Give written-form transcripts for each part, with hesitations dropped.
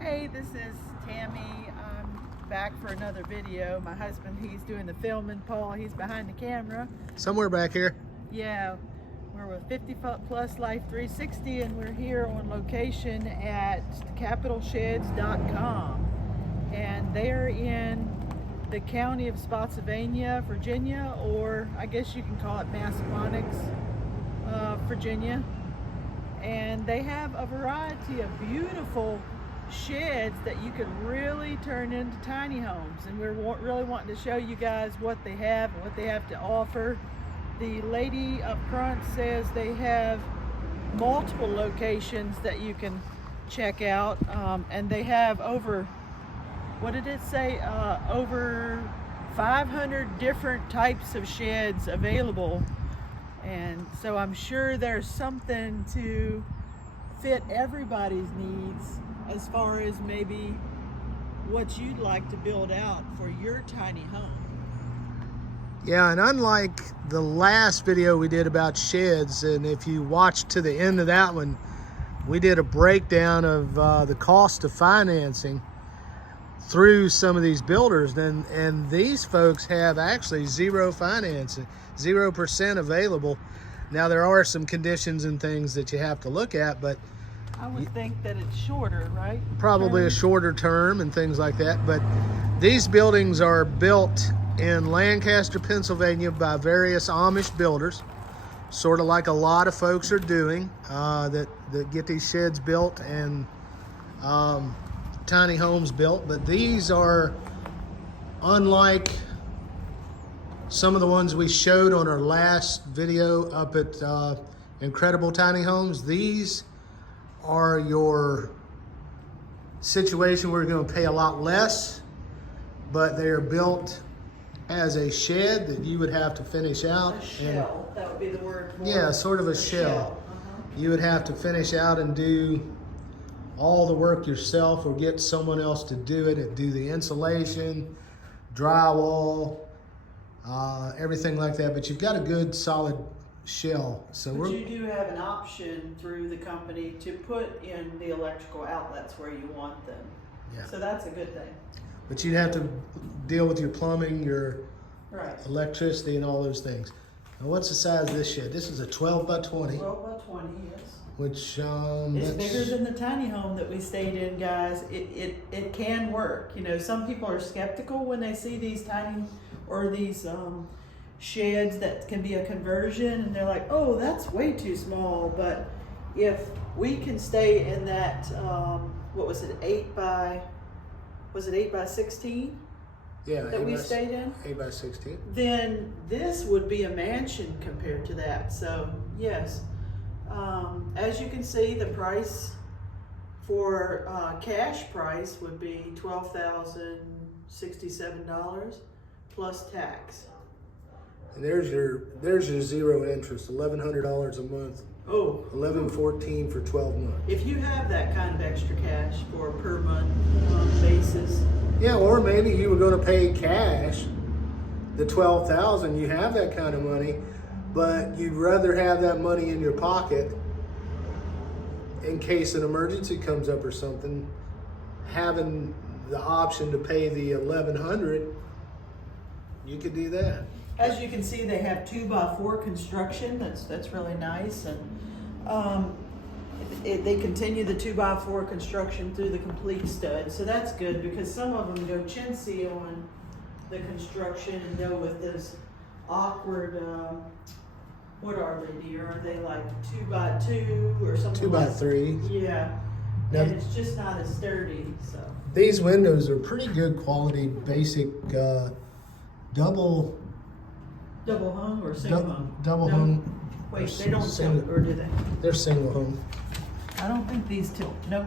Hey, this is Tammy. I'm back for another video. My husband, he's doing the filming. Paul, he's behind the camera. Somewhere back here. Yeah, we're with 50 Plus Life 360 and we're here on location at capitalsheds.com. And they're in the county of Spotsylvania, Virginia, or I guess you can call it Massaponax, Virginia. And they have a variety of beautiful sheds that you can really turn into tiny homes, and we're really wanting to show you guys what they have and what they have to offer. The lady up front says they have multiple locations that you can check out, and they have over, what did it say, over 500 different types of sheds available. And so I'm sure there's something to fit everybody's needs as far as maybe what you'd like to build out for your tiny home. Yeah, and unlike the last video we did about sheds, and if you watched to the end of that one, we did a breakdown of the cost of financing through some of these builders, and these folks have actually zero financing, 0% available. Now there are some conditions and things that you have to look at, but I would think that it's shorter, right? Probably a shorter term and things like that. But these buildings are built in Lancaster, Pennsylvania by various Amish builders, sort of like a lot of folks are doing, that get these sheds built and tiny homes built. But these are unlike some of the ones we showed on our last video up at Incredible Tiny Homes. These are your situation where you're going to pay a lot less, but they are built as a shed that you would have to finish out. A shell, that would be the word for it. Yeah, sort of a shell. You would have to finish out and do all the work yourself or get someone else to do it and do the insulation, drywall, everything like that. But you've got a good solid shell. So but you do have an option through the company to put in the electrical outlets where you want them. Yeah. So that's a good thing. But you'd have to deal with your plumbing, your electricity, and all those things. Now, what's the size of this shed? This is a 12 by 20. 12 by 20, yes. Which it's bigger than the tiny home that we stayed in, guys. It can work. You know, some people are skeptical when they see these tiny or these sheds that can be a conversion, and they're like, oh, that's way too small. But if we can stay in that, what was it, 8 by 16? Yeah, that we stayed in? 8 by 16. Then this would be a mansion compared to that. So yes, as you can see, the price for cash price would be $12,067 plus tax. And there's your zero interest, $1,100 a month. Oh, $1,114 for 12 months. If you have that kind of extra cash for a per month basis. Yeah, or maybe you were going to pay cash, the $12,000. You have that kind of money, but you'd rather have that money in your pocket in case an emergency comes up or something. Having the option to pay the $1,100, you could do that. As you can see, they have 2x4 construction. That's really nice, and they continue the 2x4 construction through the complete stud. So that's good because some of them go chintzy on the construction and go with this awkward. What are they, dear? Are they like 2x2 or something? 2x3. Yeah, now, and it's just not as sturdy. So these windows are pretty good quality, basic double hung or single hung? Double hung. Wait, they don't tilt, or do they? They're single hung. I don't think these tilt. Nope.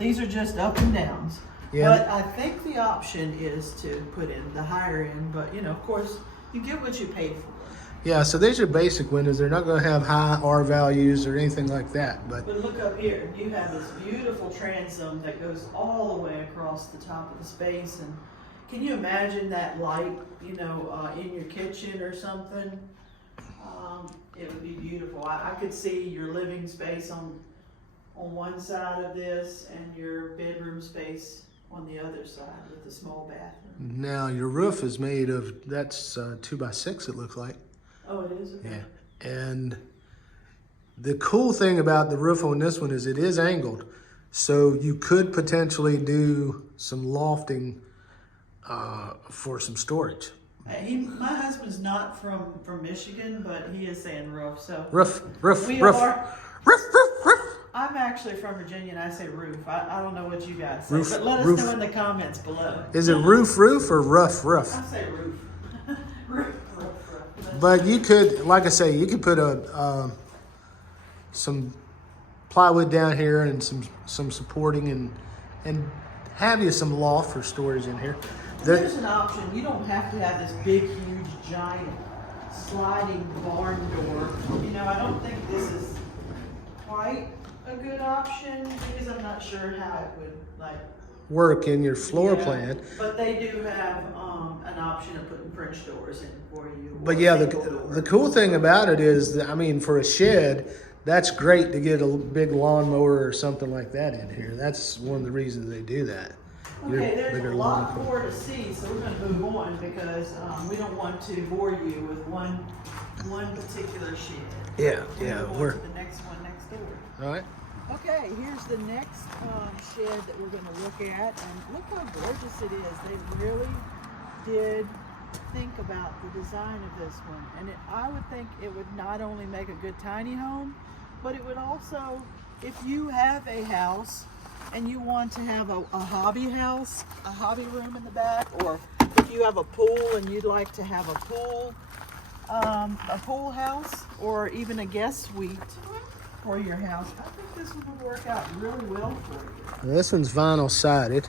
These are just up and downs. Yeah. But I think the option is to put in the higher end, but you know, of course, you get what you paid for. Yeah, so these are basic windows. They're not going to have high R values or anything like that. But look up here. You have this beautiful transom that goes all the way across the top of the space. And can you imagine that light, you know, in your kitchen or something? It would be beautiful. I could see your living space on on one side of this and your bedroom space on the other side with a small bathroom. Now your roof is made of, that's 2x6 it looks like. Oh, it is? Okay. Yeah. And the cool thing about the roof on this one is it is angled. So you could potentially do some lofting for some storage. My husband's not from Michigan, but he is saying roof, so. Roof. I'm actually from Virginia and I say roof. I don't know what you guys say, Roof, but let us roof. know in the comments below. Is it roof or rough? I say roof. Roof. But you could, like I say, you could put some plywood down here and some supporting and have you some loft for storage in here. There's an option. You don't have to have this big, huge, giant sliding barn door. You know, I don't think this is quite a good option because I'm not sure how it would work in your floor plan. But they do have an option of putting French doors in for you. But yeah, the cool thing about it is that, I mean, for a shed, that's great to get a big lawnmower or something like that in here. That's one of the reasons they do that. Okay, there's a lot more to see, so we're going to move on because we don't want to bore you with one particular shed. Yeah, We're going to the next one next door. All right. Okay, here's the next shed that we're going to look at, and look how gorgeous it is. They really did think about the design of this one, and I would think it would not only make a good tiny home, but it would also, if you have a house and you want to have a hobby house, a hobby room in the back, or if you have a pool and you'd like to have a pool house, or even a guest suite for your house, I think this one would work out really well for you. This one's vinyl sided.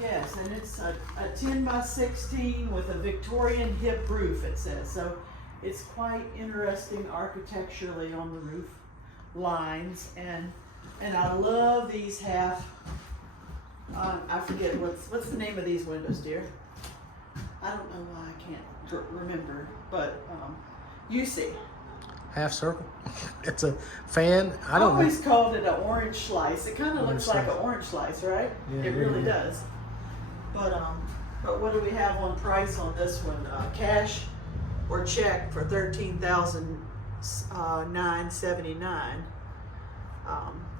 Yes, and it's a 10 by 16 with a Victorian hip roof, it says. So it's quite interesting architecturally on the roof lines, and I love these half. I forget what's the name of these windows, dear. I don't know why I can't remember, but you see. Half circle. It's a fan. I always called it an orange slice. It kind of looks like an orange slice, right? Yeah, it really does. But what do we have on price on this one? Cash or check for $13,979.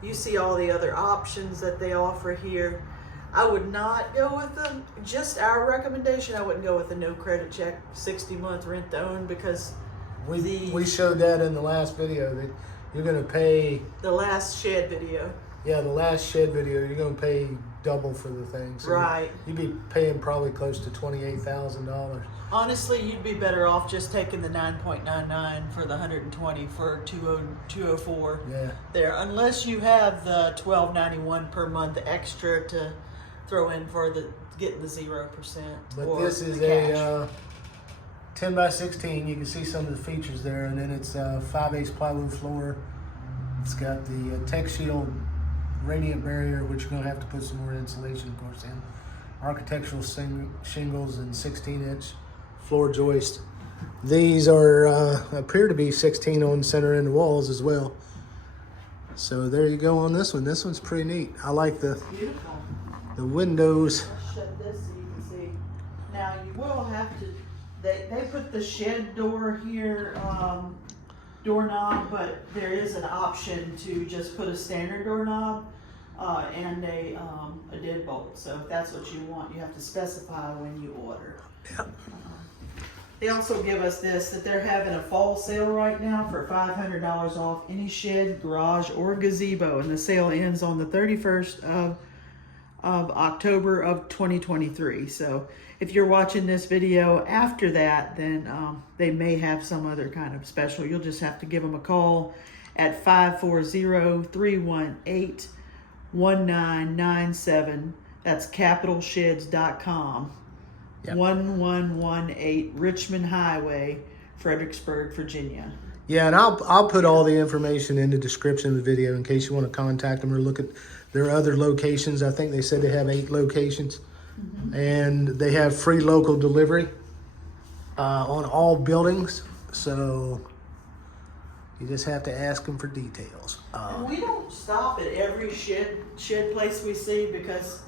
You see all the other options that they offer here. I would not go with them. Just our recommendation, I wouldn't go with the no credit check 60-month rent to own because we showed that in the last video that you're going to pay. The last shed video. Yeah, the last shed video, you're going to pay double for the thing. So right. You'd be paying probably close to $28,000. Honestly, you'd be better off just taking the 9.99 for the 120 for 204. Yeah. There, unless you have the $12.91 per month extra to throw in for getting the 0%. But this is a 10 by 16. You can see some of the features there, and then it's a 5/8 plywood floor. It's got the Tech Shield radiant barrier, which you're going to have to put some more insulation, of course, in. Architectural shingles and 16-inch floor joist. These are appear to be 16 on center end walls as well. So there you go on this one. This one's pretty neat. I like the windows. Let's shut this so you can see. Now you will have to. They put the shed door here, doorknob, but there is an option to just put a standard doorknob and a deadbolt. So if that's what you want, you have to specify when you order. Yep. They also give us this, that they're having a fall sale right now for $500 off any shed, garage, or gazebo, and the sale ends on the 31st of October of 2023. So if you're watching this video after that, then they may have some other kind of special. You'll just have to give them a call at 540-318-1997. That's capitalsheds.com. Yep. 1118 Richmond Highway, Fredericksburg, Virginia. Yeah, and I'll put all the information in the description of the video in case you want to contact them or look at their other locations. I think they said they have 8 locations. Mm-hmm. And they have free local delivery on all buildings. So you just have to ask them for details. And we don't stop at every shed place we see because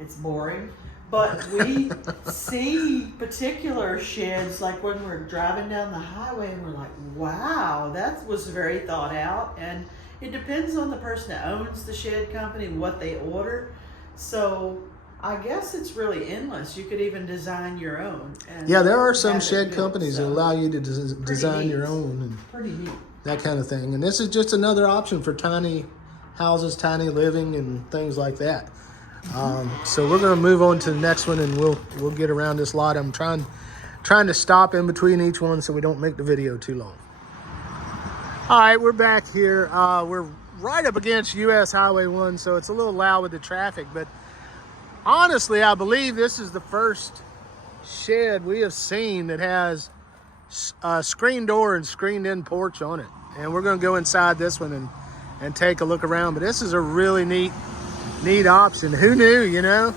it's boring. But we see particular sheds, like when we're driving down the highway, and we're like, wow, that was very thought out. And it depends on the person that owns the shed company, what they order. So I guess it's really endless. You could even design your own. And yeah, there are some have it shed built, companies that so allow you to design neat. your own and Pretty neat. that kind of thing. And this is just another option for tiny houses, tiny living, and things like that. So we're going to move on to the next one, and we'll get around this lot. I'm trying to stop in between each one so we don't make the video too long. All right, we're back here. We're right up against US Highway 1, so it's a little loud with the traffic. But honestly, I believe this is the first shed we have seen that has a screen door and screened-in porch on it. And we're going to go inside this one and take a look around. But this is a really neat option. Who knew,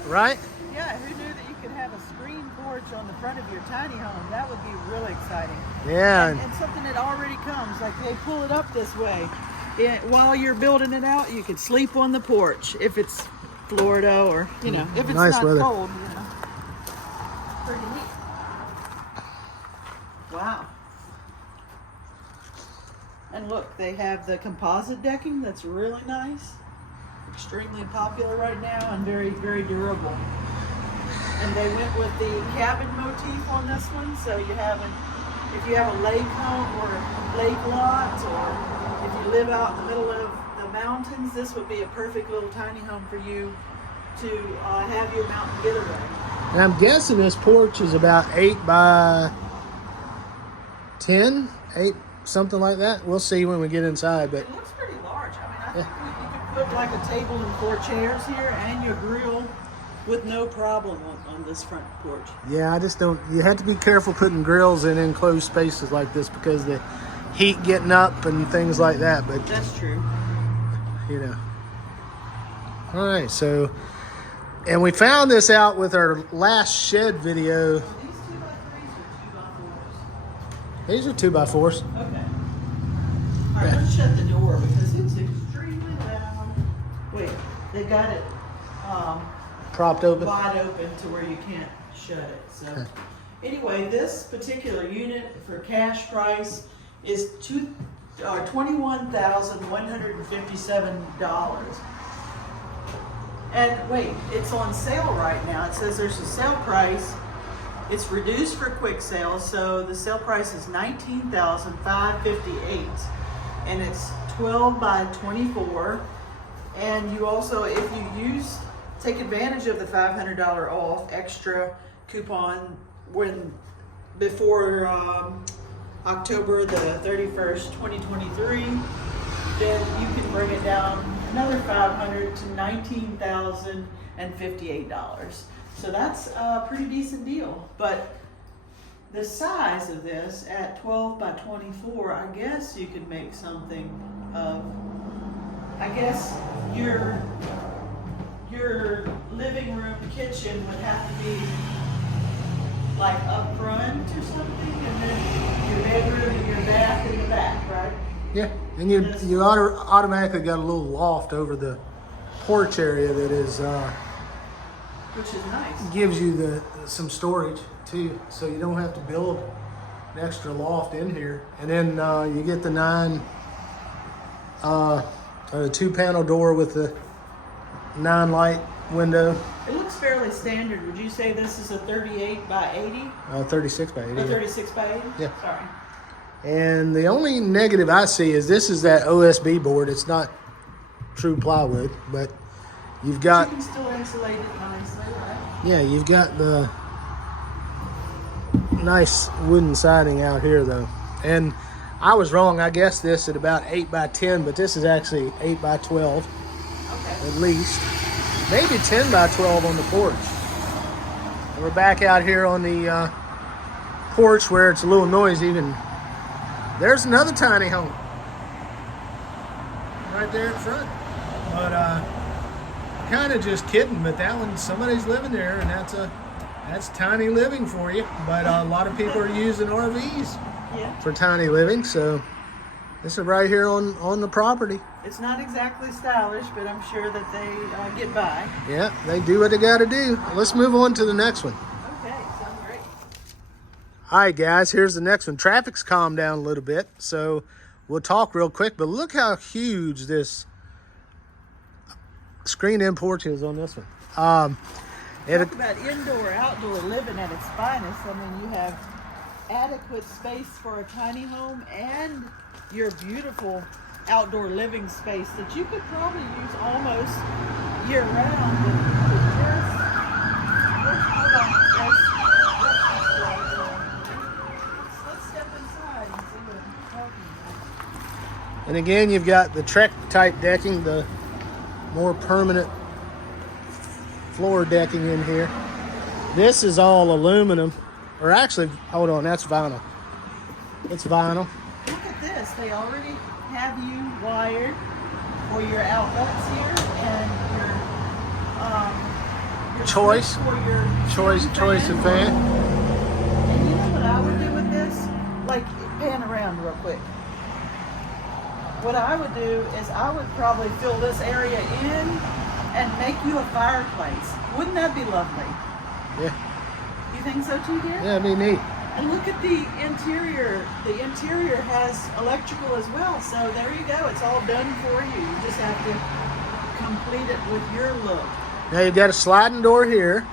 right? Yeah, who knew that you could have a screen porch on the front of your tiny home? That would be really exciting. Yeah. And something that already comes, like they pull it up this way. While you're building it out, you could sleep on the porch if it's Florida or, if it's nice not weather. cold. Pretty neat. Wow. And look, they have the composite decking that's really nice. Extremely popular right now and very, very durable. And they went with the cabin motif on this one, so if you have a lake home or lake lot, or if you live out in the middle of the mountains, this would be a perfect little tiny home for you to have your mountain getaway. And I'm guessing this porch is about 8 by 10, 8, something like that. We'll see when we get inside, but It looks pretty large. I think you could put like a table and 4 chairs here and your grill with no problem on this front porch. yeah, you have to be careful putting grills in enclosed spaces like this because the heat getting up and things like that, but That's true. All right, so, and we found this out with our last shed video. These 2x3s or 2x4s? These are 2x4s. Okay. All right, let's shut the door because it's extremely loud. Wait, they got it Propped open. wide open to where you can't shut it. So Okay. anyway, this particular unit for cash price is $21,157. And wait, it's on sale right now. It says there's a sale price. It's reduced for quick sale, so the sale price is $19,558, and it's 12 by 24. And you also, if you take advantage of the $500 off extra coupon before October the 31st, 2023, then you can bring it down another $500 to $19,058. So that's a pretty decent deal. But the size of this at 12 by 24, I guess you could make something of, I guess your living room kitchen would have to be like up front or something, and then your bedroom and your bath in the back, right? Yeah, and you automatically got a little loft over the porch area that is Which is nice. gives you some storage too, so you don't have to build an extra loft in here. And then you get the 2-panel door with the 9-light window. It looks fairly standard. Would you say this is a 38 by 80? 36 by 80. Or 36 by 80? Yeah. Sorry. And the only negative I see is this is that OSB board. It's not true plywood, but you've got, You can still insulate it nicely, right? yeah, you've got the nice wooden siding out here though. And I was wrong. I guessed this at about 8 by 10, but this is actually 8 by 12 Okay. at least. Maybe 10 by 12 on the porch. And we're back out here on the porch where it's a little noisy. And there's another tiny home right there in front. But kind of just kidding, but that one, somebody's living there, and that's tiny living for you. But a lot of people are using RVs Yeah. for tiny living, so This is right here on the property. It's not exactly stylish, but I'm sure that they get by. Yeah, they do what they got to do. Let's move on to the next one. Okay, sounds great. All right, guys, here's the next one. Traffic's calmed down a little bit, so we'll talk real quick, but look how huge this screened-in porch is on this one. Talk about indoor, outdoor living at its finest. I mean, you have adequate space for a tiny home and your beautiful outdoor living space that you could probably use almost year round. But let's step inside and see what I'm talking about. And again, you've got the Trek type decking, the more permanent floor decking in here. This is all aluminum, or actually, hold on, that's vinyl. It's vinyl. Look at this. They already have you wired for your outlets here and your Choice. switch for your Choice of fan. And you know what I would do with this? Like, pan around real quick. What I would do is I would probably fill this area in and make you a fireplace. Wouldn't that be lovely? Yeah. You think so too, dear? Yeah, it'd be neat. And look at the interior. The interior has electrical as well. So there you go. It's all done for you. You just have to complete it with your look. Now you've got a sliding door here,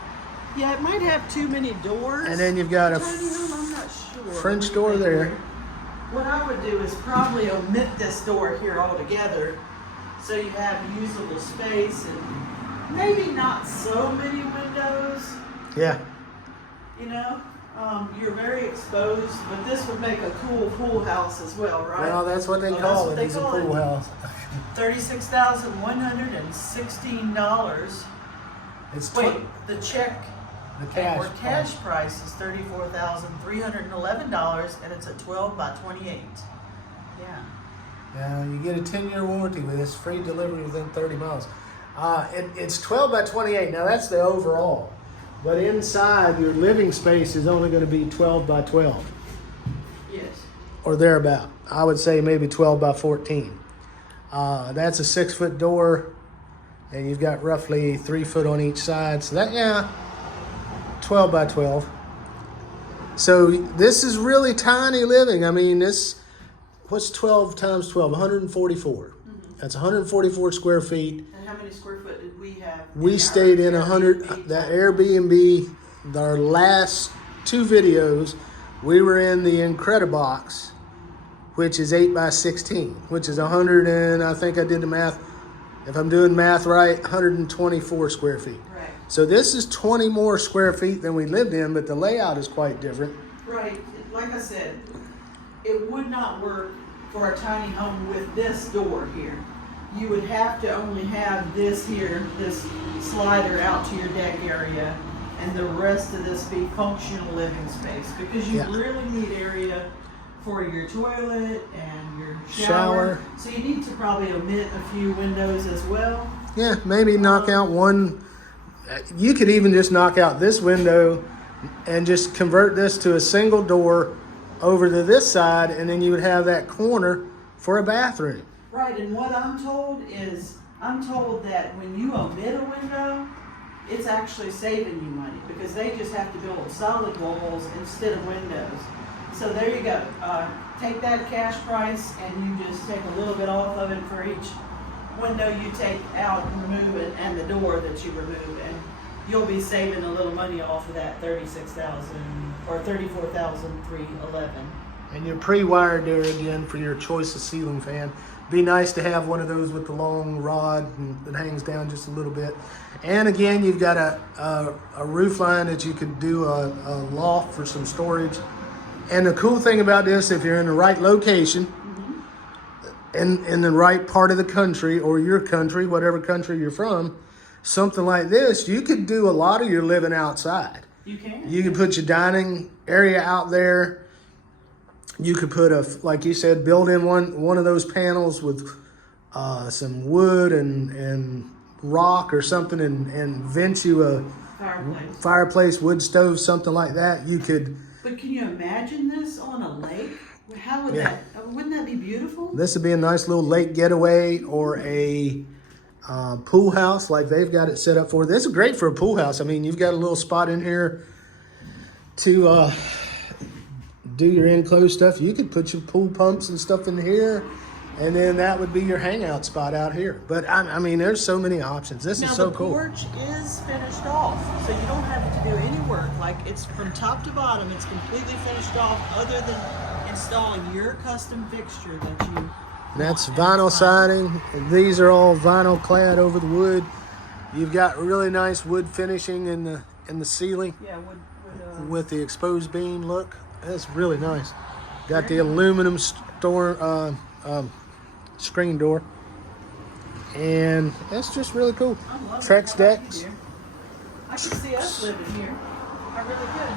Yeah, it might have too many doors. and then you've got a Tiny home, I'm not sure. French door there. What I would do is probably omit this door here altogether, so you have usable space and maybe not so many windows. Yeah. You know, you're very exposed, but this would make a cool pool house as well, right? Well, that's what they Oh, call that's what it. they It's a call pool it. house. $36,116. It's Wait, the check the cash. or cash price is $34,311, and it's a 12 by 28. Yeah. Now you get a 10-year warranty with this, free delivery within 30 miles. It's 12 by 28. Now that's the overall, but inside your living space is only going to be 12 by 12 Yes. or thereabout. I would say maybe 12 by 14. That's a 6-foot door, and you've got roughly 3 foot on each side. So that, yeah, 12 by 12. So this is really tiny living. I mean, what's 12 times 12? 144. Mm-hmm. That's 144 square feet. And how many square foot did we have? We stayed in 100, that Airbnb, our last 2 videos, we were in the Incredibox, which is 8 by 16, which is 100 and, I think I did the math, if I'm doing math right, 124 square feet. Right. So this is 20 more square feet than we lived in, but the layout is quite different. Right. Like I said, it would not work for a tiny home with this door here. You would have to only have this here, this slider out to your deck area, and the rest of this be functional living space, because you Yeah. really need area for your toilet and your Shower. So you need to probably omit a few windows as well. Yeah, maybe knock out one. You could even just knock out this window and just convert this to a single door over to this side, and then you would have that corner for a bathroom. Right, and what I'm told that when you omit a window, it's actually saving you money, because they just have to build solid walls instead of windows. So there you go. Take that cash price and you just take a little bit off of it for each window you take out and remove it, and the door that you remove, and you'll be saving a little money off of that $36,000 or $34,311. And you're pre-wired there again for your choice of ceiling fan. Be nice to have one of those with the long rod that hangs down just a little bit. And again, you've got a roof line that you could do a loft for some storage. And the cool thing about this, if you're in the right location, in the right part of the country, or your country, whatever country you're from, something like this, you could do a lot of your living outside. You can. You can put your dining area out there. You could put like you said, build in one of those panels with some wood and rock or something, and vent you a fireplace, wood stove, something like that. You could. But can you imagine this on a lake? How would Yeah. that, wouldn't that be beautiful? This would be a nice little lake getaway or a pool house like they've got it set up for. This is great for a pool house. I mean, you've got a little spot in here to do your enclosed stuff. You could put your pool pumps and stuff in here, and then that would be your hangout spot out here. But I mean, there's so many options. This is so cool. Now the porch is finished off, so you don't have to do any work. Like, it's from top to bottom, it's completely finished off, other than installing your custom fixture that you. That's vinyl siding. And these are all vinyl clad over the wood. You've got really nice wood finishing in the ceiling. Yeah, With the exposed beam look. That's really nice. Got the aluminum screen door. And that's just really cool. Trex decks. I could see us living here. I really could.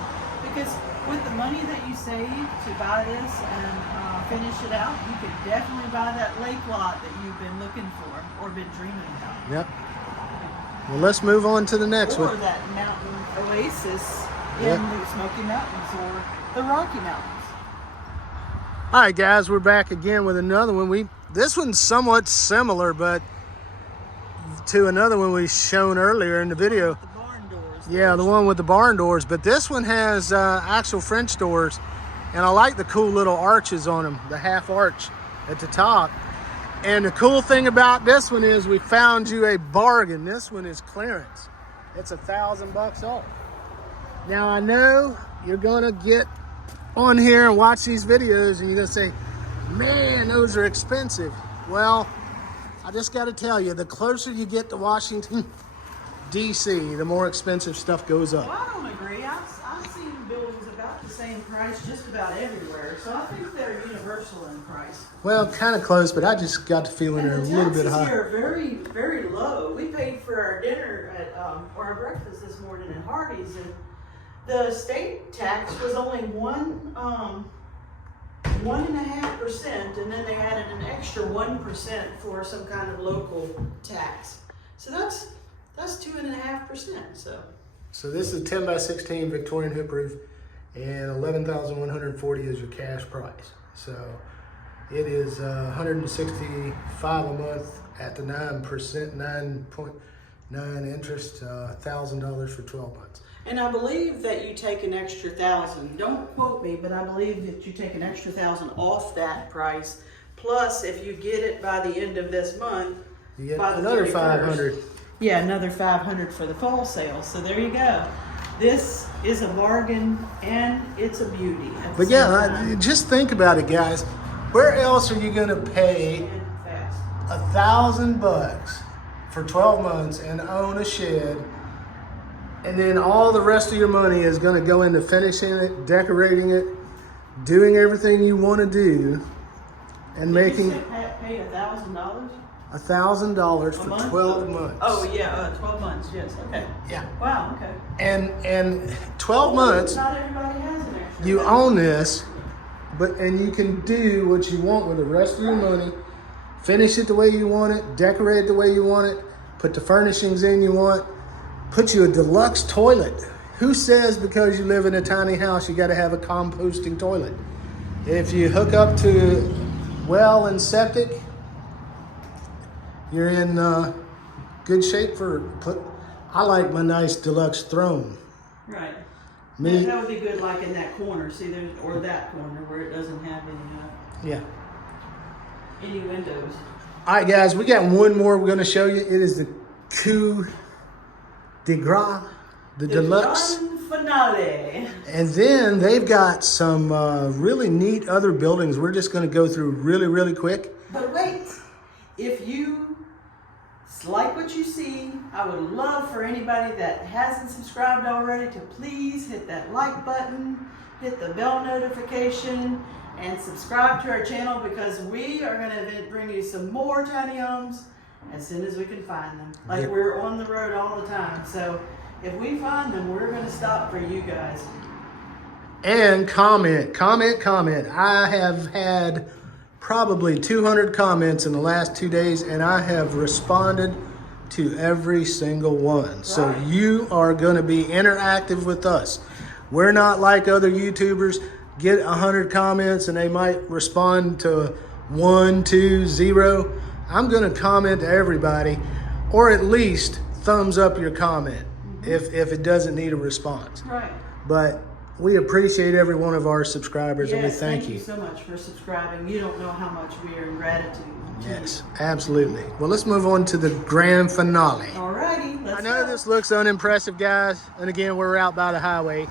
Because with the money that you save to buy this and finish it out, you could definitely buy that lake lot that you've been looking for or been dreaming about. Yep. Well, let's move on to the next Or one. that mountain oasis in Yep. the Smoky Mountains or the Rocky Mountains. All right, guys, we're back again with another one. This one's somewhat similar, but to another one we shown earlier in the video. The barn doors. Yeah, the one with the barn doors, but this one has actual French doors, and I like the cool little arches on them, the half arch at the top. And the cool thing about this one is we found you a bargain. This one is clearance. It's $1,000 off. Now I know you're gonna get on here and watch these videos and you're gonna say, man, those are expensive. Well, I just gotta tell you, the closer you get to Washington, DC, the more expensive stuff goes up. Well, I don't agree. I've seen buildings about the same price just about everywhere, so I think they're universal in price. Well, kind of close, but I just got the feeling they're a little bit The taxes high. here are very, very low. We paid for our dinner at, or our breakfast this morning at Hardee's, and the state tax was only 1.5%, and then they added an extra 1% for some kind of local tax. So that's 2.5%. So this is 10 by 16 Victorian hip roof, and $11,140 is your cash price. So it is $165 a month at the 9%, 9.9 interest, $1,000 for 12 months. And I believe that you take an extra $1,000. Don't quote me, but I believe that you take an extra $1,000 off that price. Plus, if you get it by the end of this month, You get by the another 31st. $500. Yeah, another $500 for the fall sale. So there you go. This is a bargain and it's a beauty. at the But same yeah, time. just think about it, guys. Where else are you gonna pay And fast. $1,000 for 12 months and own a shed, and then all the rest of your money is gonna go into finishing it, decorating it, doing everything you wanna do, and making Did you say pay $1,000 $1,000 a for month? 12 months. Oh yeah, 12 months. Yes. Okay. Yeah. Wow. Okay. And 12 months, Not everybody has an extra. you own this, and you can do what you want with the rest of your money. Finish it the way you want it, decorate it the way you want it, put the furnishings in you want, put you a deluxe toilet. Who says because you live in a tiny house you got to have a composting toilet? If you hook up to well and septic, you're in good shape I like my nice deluxe throne. Right. Me, That would be good, like in that corner. See, or that corner where it doesn't have yeah. any windows. All right, guys, we got one more we're going to show you. It is the coup de grace, the deluxe. Grand finale. And then they've got some really neat other buildings we're just going to go through really, really quick. But wait, if you like what you see, I would love for anybody that hasn't subscribed already to please hit that like button, hit the bell notification, and subscribe to our channel, because we are going to bring you some more tiny homes as soon as we can find them. Like, we're on the road all the time, so if we find them, we're going to stop for you guys. And comment. I have had probably 200 comments in the last 2 days, and I have responded to every single one. So you are going to be interactive with us. We're not like other YouTubers. get 100 comments and they might respond to 1, 2, 0. I'm going to comment to everybody, or at least thumbs up your comment if it doesn't need a response. Right. But we appreciate every one of our subscribers, and we thank you. Thank you so much for subscribing. You don't know how much we are in gratitude. Yes, absolutely. Well, let's move on to the grand finale. Alrighty, let's I know go. this looks unimpressive, guys, and again, we're out by the highway,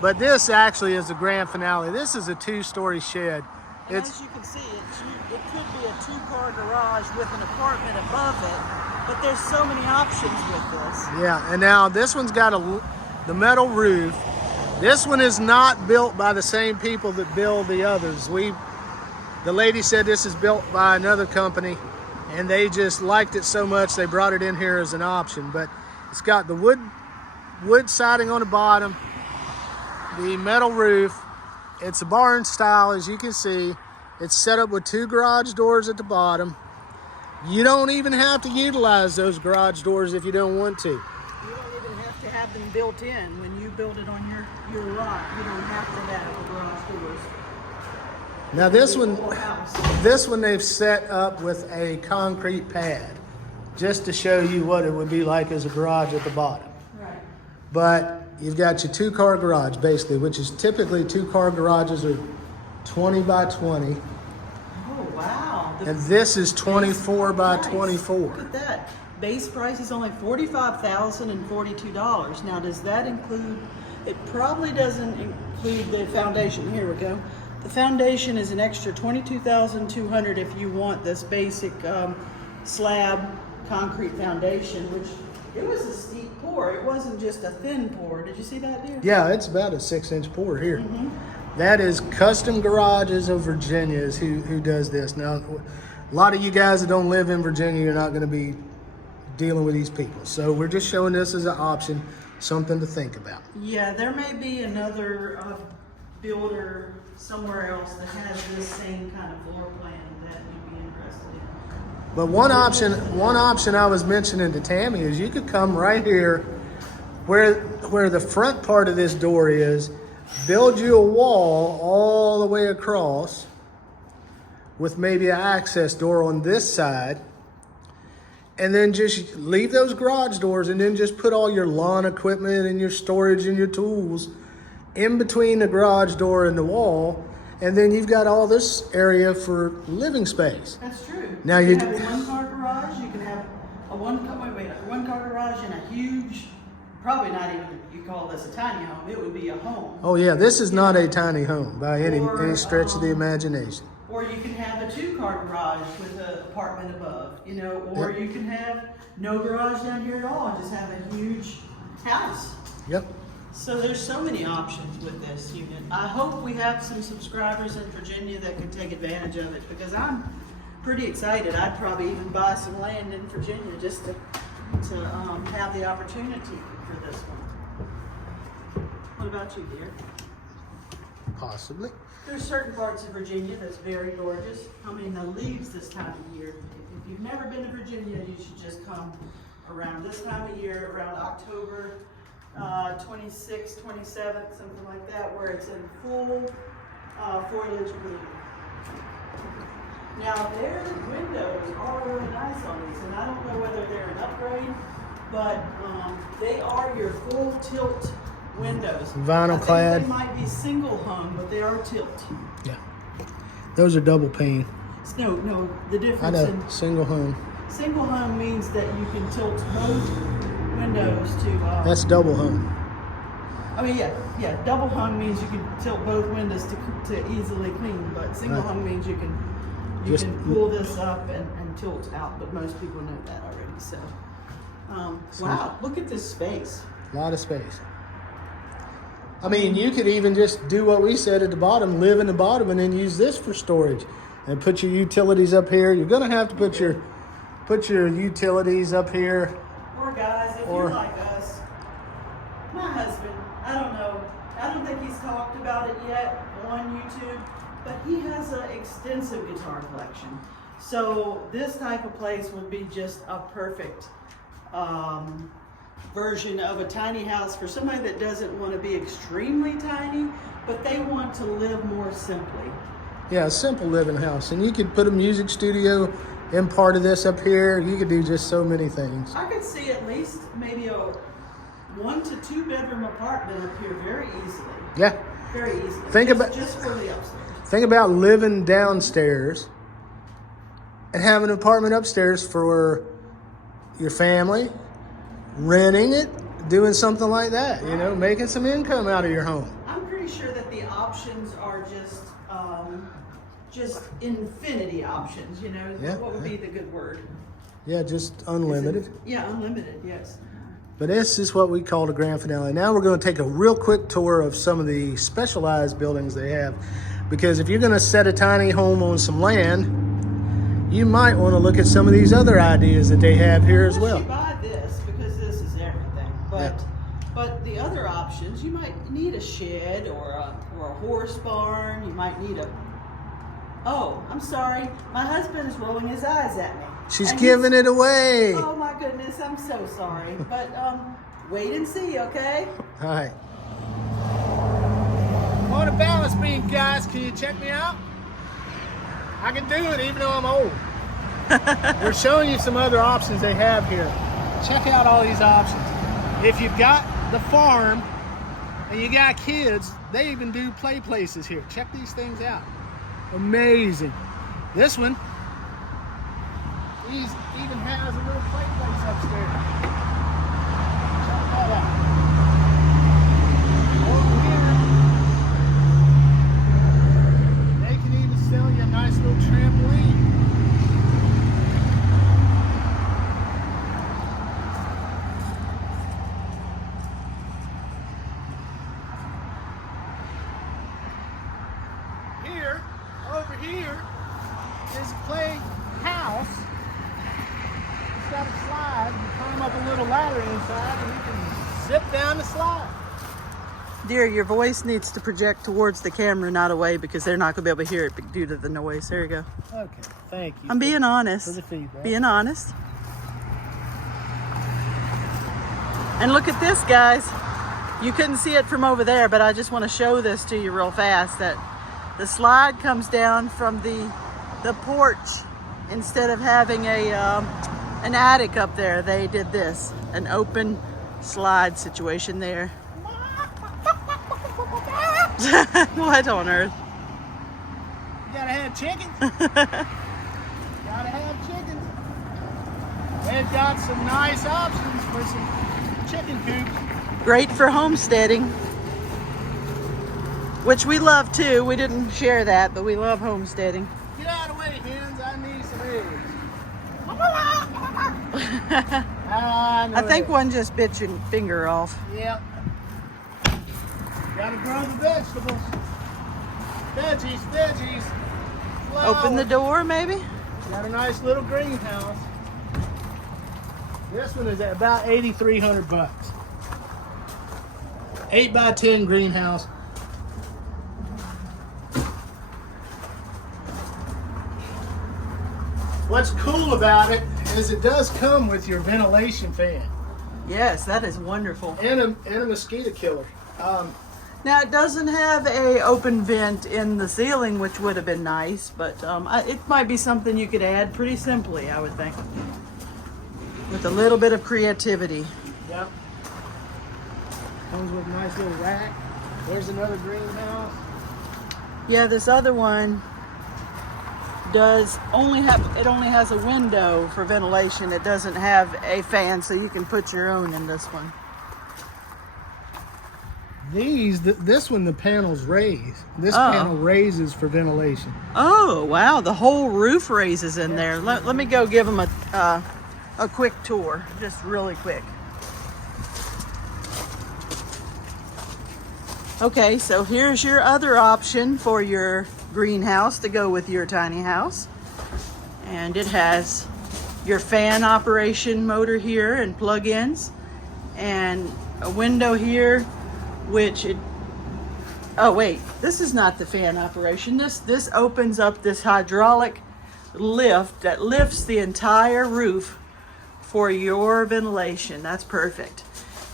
but this actually is the grand finale. This is a 2-story shed. And as you can see, it could be a 2-car garage with an apartment above it, but there's so many options with this. Yeah, and now this one's got the metal roof. This one is not built by the same people that build the others. The lady said this is built by another company, and they just liked it so much they brought it in here as an option. But it's got the wood siding on the bottom, the metal roof. It's a barn style, as you can see. It's set up with 2 garage doors at the bottom. You don't even have to utilize those garage doors if you don't want to. You don't even have to have them built in when you build it on your lot. You don't have to have the garage doors. Now this one they've set up with a concrete pad, just to show you what it would be like as a garage at the bottom. Right. But you've got your 2-car garage basically, which is typically 2-car garages are 20 by 20. Oh wow. And this is 24 by 24. Look at that. Base price is only $45,042. Now does that include, it probably doesn't include the foundation. Here we go. The foundation is an extra $22,200 if you want this basic slab concrete foundation, which it was a steep pour. It wasn't just a thin pour. Did you see that, dear? Yeah, it's about a 6-inch pour here. That is Custom Garages of Virginia is who does this. Now, a lot of you guys that don't live in Virginia, you're not going to be dealing with these people. So we're just showing this as an option, something to think about. Yeah, there may be another builder somewhere else that has this same kind of floor plan that you'd be interested in. But one option I was mentioning to Tammy is you could come right here where the front part of this door is, build you a wall all the way across with maybe an access door on this side, and then just leave those garage doors and then just put all your lawn equipment and your storage and your tools in between the garage door and the wall, and then you've got all this area for living space. That's true. Now you you can have a 1-car garage. You can have a 1-car garage and a huge, probably not even, you call this a tiny home. It would be a home. Oh yeah, this is not a tiny home by any stretch of the imagination. Or you can have a 2-car garage with an apartment above, or you can have no garage down here at all and just have a huge house. Yep. So there's so many options with this unit. I hope we have some subscribers in Virginia that can take advantage of it, because I'm pretty excited. I'd probably even buy some land in Virginia just to have the opportunity for this one. What about you, dear? Possibly. There's certain parts of Virginia that's very gorgeous. I mean, the leaves this time of year. If you've never been to Virginia, you should just come around this time of year, around October 26th, 27th, something like that, where it's in full foliage bloom. Now, their windows are really nice on these, and I don't know whether they're an upgrade, but they are your full tilt windows. Vinyl clad. They might be single hung, but they are tilt. Yeah. Those are double pane. No, the difference I know, in single hung. single hung means that you can tilt both windows to. That's double hung. I mean, yeah. Double hung means you can tilt both windows to easily clean, but single hung means you can pull this up and tilt out. But most people know that already. So, wow, look at this space. A lot of space. I mean, you could even just do what we said at the bottom, live in the bottom, and then use this for storage, and put your utilities up here. You're gonna have to put your utilities up here. Or guys, if you're like us, my husband, I don't know, I don't think he's talked about it yet on YouTube, but he has an extensive guitar collection. So this type of place would be just a perfect version of a tiny house for somebody that doesn't want to be extremely tiny, but they want to live more simply. Yeah, a simple living house. And you could put a music studio in part of this up here. You could do just so many things. I could see at least maybe a 1 to 2 bedroom apartment up here very easily. Yeah. Very easily. Just for the upstairs. Think about living downstairs and having an apartment upstairs for your family, renting it, doing something like that, you know, making some income out of your home. I'm pretty sure that the options are just infinity options, you know. Yeah, what would be the good word? Yeah, just unlimited. Yeah, unlimited, yes. But this is what we call the grand finale. Now we're going to take a real quick tour of some of the specialized buildings they have. Because if you're going to set a tiny home on some land, you might want to look at some of these other ideas that they have here as well. You buy this because this is everything. But the other options, you might need a shed or a horse barn. You might need a... Oh, I'm sorry. My husband is rolling his eyes at me. She's giving it away. Oh my goodness, I'm so sorry. But wait and see, okay? All right. I'm on a balance beam, guys. Can you check me out? I can do it even though I'm old. We're showing you some other options they have here. Check out all these options. If you've got the farm and you got kids, they even do play places here. Check these things out. Amazing. This one, he even has a little play place upstairs. Check that out. Over here, they can even sell you a nice little trampoline. Over here is a playhouse. It's got a slide. You climb up a little ladder inside and you can zip down the slide. Dear, your voice needs to project towards the camera, not away, because they're not going to be able to hear it due to the noise. There you go. Okay, thank you. I'm being honest. For the feedback. Being honest. And look at this, guys. You couldn't see it from over there, but I just want to show this to you real fast, that the slide comes down from the porch. Instead of having an attic up there, they did this, an open slide situation there. What on earth? You gotta have chickens. Gotta have chickens. They've got some nice options for some chicken coops. Great for homesteading, which we love too. We didn't share that, but we love homesteading. Get out of the way, hens. I need some eggs. I think one just bit your finger off. Yep. Gotta grow the vegetables. Veggies. Flowers. Open the door, maybe? Got a nice little greenhouse. This one is at about $8,300. 8x10 greenhouse. What's cool about it is it does come with your ventilation fan. Yes, that is wonderful. And a mosquito killer. Now it doesn't have a open vent in the ceiling, which would have been nice, but it might be something you could add pretty simply, I would think, with a little bit of creativity. Yep. Comes with a nice little rack. There's another greenhouse. Yeah, this other one only has a window for ventilation. It doesn't have a fan, so you can put your own in this one. This one, the panels raise. This panel raises for ventilation. Oh, wow. The whole roof raises in there. Let me go give them a quick tour, just really quick. Okay, so here's your other option for your greenhouse to go with your tiny house. And it has your fan operation motor here and plug-ins, and a window here, oh wait, this is not the fan operation. This opens up this hydraulic lift that lifts the entire roof for your ventilation. That's perfect.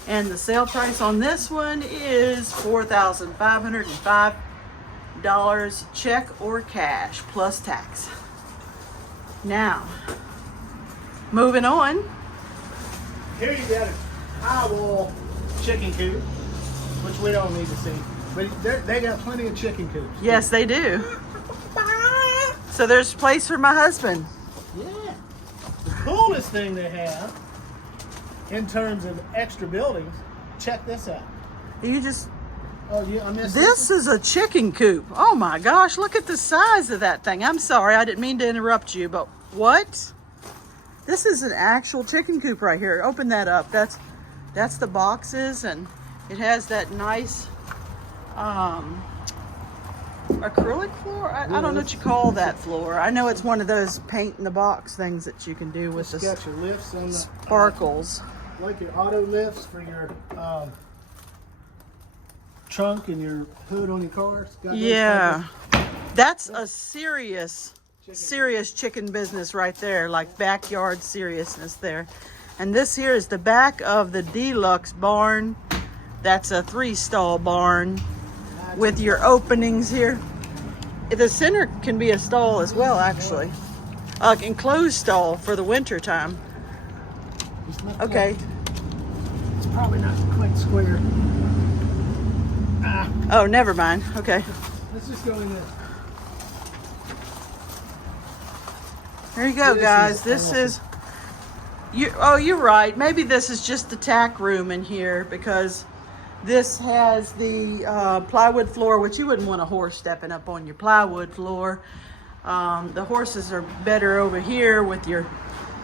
And the sale price on this one is $4,505, check or cash plus tax. Now, moving on. Here you got a high wall chicken coop, which we don't need to see. But they got plenty of chicken coops. Yes, they do. So there's a place for my husband. Yeah. The coolest thing they have in terms of extra buildings, check this out. You just, Oh, yeah, I missed this is a chicken coop. Oh my gosh, look at the size of that thing. I'm sorry, I didn't mean to interrupt you, but what? This is an actual chicken coop right here. Open that up. That's the boxes, and it has that nice acrylic floor. I don't know what you call that floor. I know it's one of those paint in the box things that you can do with the got your lifts on the sparkles. like your auto lifts for your trunk and your hood on your car. It's got those Yeah, type that's a serious chicken business right there, like backyard seriousness there. And this here is the back of the deluxe barn. That's a 3-stall barn with your openings here. The center can be a stall as well, actually. Enclosed stall for the winter time. Just lift Okay. it. It's probably not quite square. Oh, never mind. Okay. Let's just go in there. There you go, This guys. is This awesome. is you're right. Maybe this is just the tack room in here, because this has the plywood floor, which you wouldn't want a horse stepping up on your plywood floor. The horses are better over here with your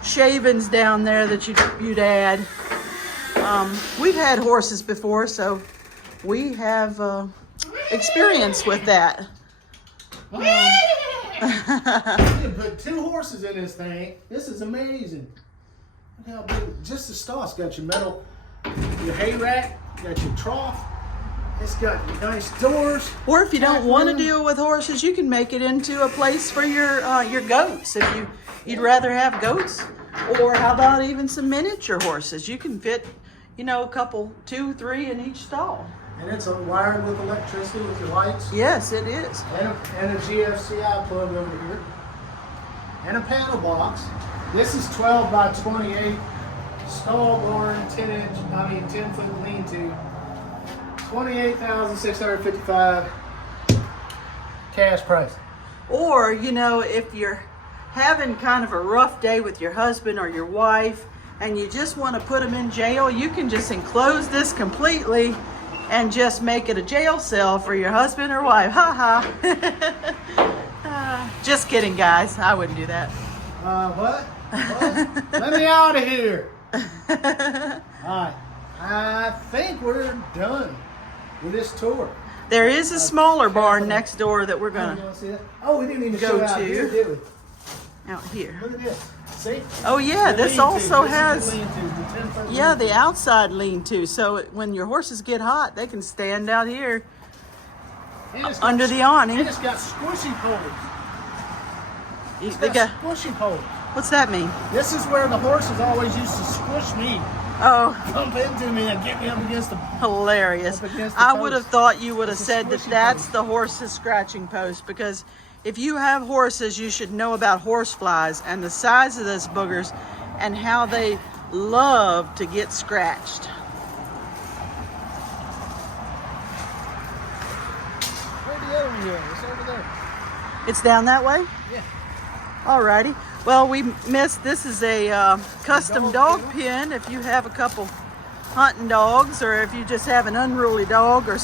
shavings down there that you'd add. We've had horses before, so we have experience with that. You can put 2 horses in this thing. This is amazing. Look how big. Just the stall. It's got your metal, your hay rack, got your trough. It's got nice doors. Or if you don't Tack want to room. deal with horses, you can make it into a place for your goats. If you'd rather have goats, or how about even some miniature horses? You can fit, a couple, 2, 3 in each stall. And it's wired with electricity with your lights. Yes, it is. And a GFCI plug over here. And a panel box. This is 12 by 28 stall barn, 10-foot lean-to. $28,655 cash price. Or, if you're having kind of a rough day with your husband or your wife and you just want to put them in jail, you can just enclose this completely and just make it a jail cell for your husband or wife. Ha ha. Just kidding, guys. I wouldn't do that. What? Let me out of here. Alright. I think we're done with this tour. There is a smaller barn next door that we're going to See that? Oh, we didn't even go show out to. here, did we? out here. Look at this. See? Oh yeah, The this lean-to. also This is has, the lean-to, the 10-foot yeah, lean-to. the outside lean-to. So when your horses get hot, they can stand out here And it's got under the awning. And it's got squishy poles. It's They got got- squishy poles. What's that mean? This is where the horses always used to squish me, Oh, bump into me, and get me up against the. hilarious. Up against the I would have post. thought you would have It's a said that squishy that's post. the horse's scratching post, because if you have horses, you should know about horse flies and the size of those boogers and how they love to get scratched. Where'd the other one go? It's over there. It's down that way? Yeah. Alrighty. Well, we missed, this is a custom Dog dog pen. If you have a couple hunting dogs, or if you just have an unruly dog, or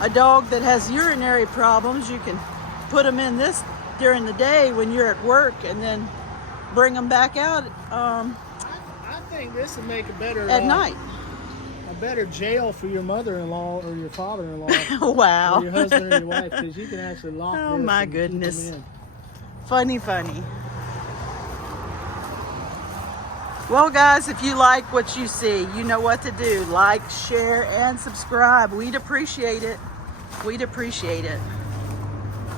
a dog that has urinary problems, you can put them in this during the day when you're at work, and then bring them back out I think this would make a better at night. a better jail for your mother-in-law or your father-in-law Wow. or your husband or your wife, because you can actually lock Oh, this my and keep them goodness. in. Funny. Well, guys, if you like what you see, you know what to do. Like, share, and subscribe. We'd appreciate it. We'd appreciate it.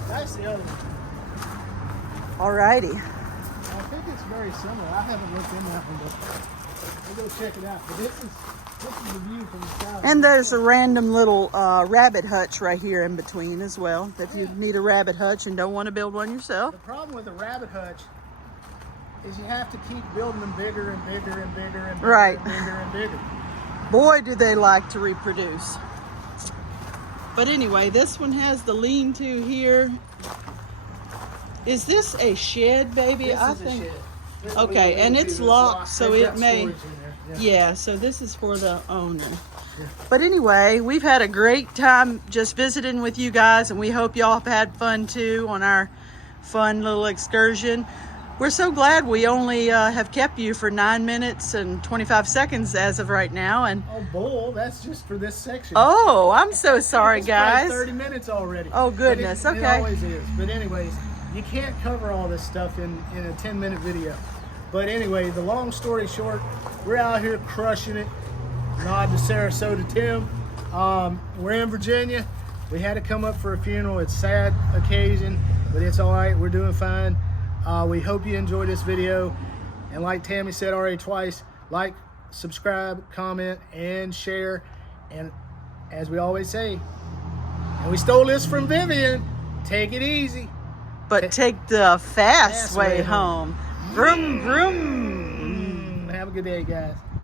That's the other one. Alrighty. I think it's very similar. I haven't looked in that one, but We'll go check it out. But this is the view from the south. And there's a random little rabbit hutch right here in between as well. If you need a rabbit hutch and don't want to build one yourself. The problem with a rabbit hutch is you have to keep building them bigger and bigger and bigger and bigger Right. and bigger and bigger. Boy, do they like to reproduce. But anyway, this one has the lean-to here. Is this a shed, baby? This I is a think. shed. This Okay, little and lean-to it's is locked, so They've it got may. storage in there. Yeah, so this is for the owner. But anyway, we've had a great time just visiting with you guys, and we hope y'all have had fun too on our fun little excursion. We're so glad we only have kept you for 9 minutes and 25 seconds as of right now. And Oh, bull! That's just for this section. oh, I'm so sorry, It's probably guys. 30 minutes already. Oh, goodness, But it okay. always is. But anyways, you can't cover all this stuff in a 10-minute video. But anyway, the long story short, we're out here crushing it. Nod to Sarasota Tim. We're in Virginia. We had to come up for a funeral. It's a sad occasion, but it's all right. We're doing fine. We hope you enjoyed this video. And like Tammy said already twice, like, subscribe, comment, and share. And as we always say, and we stole this from Vivian, take it easy. But take the fast way home. Vroom, vroom. Have a good day, guys.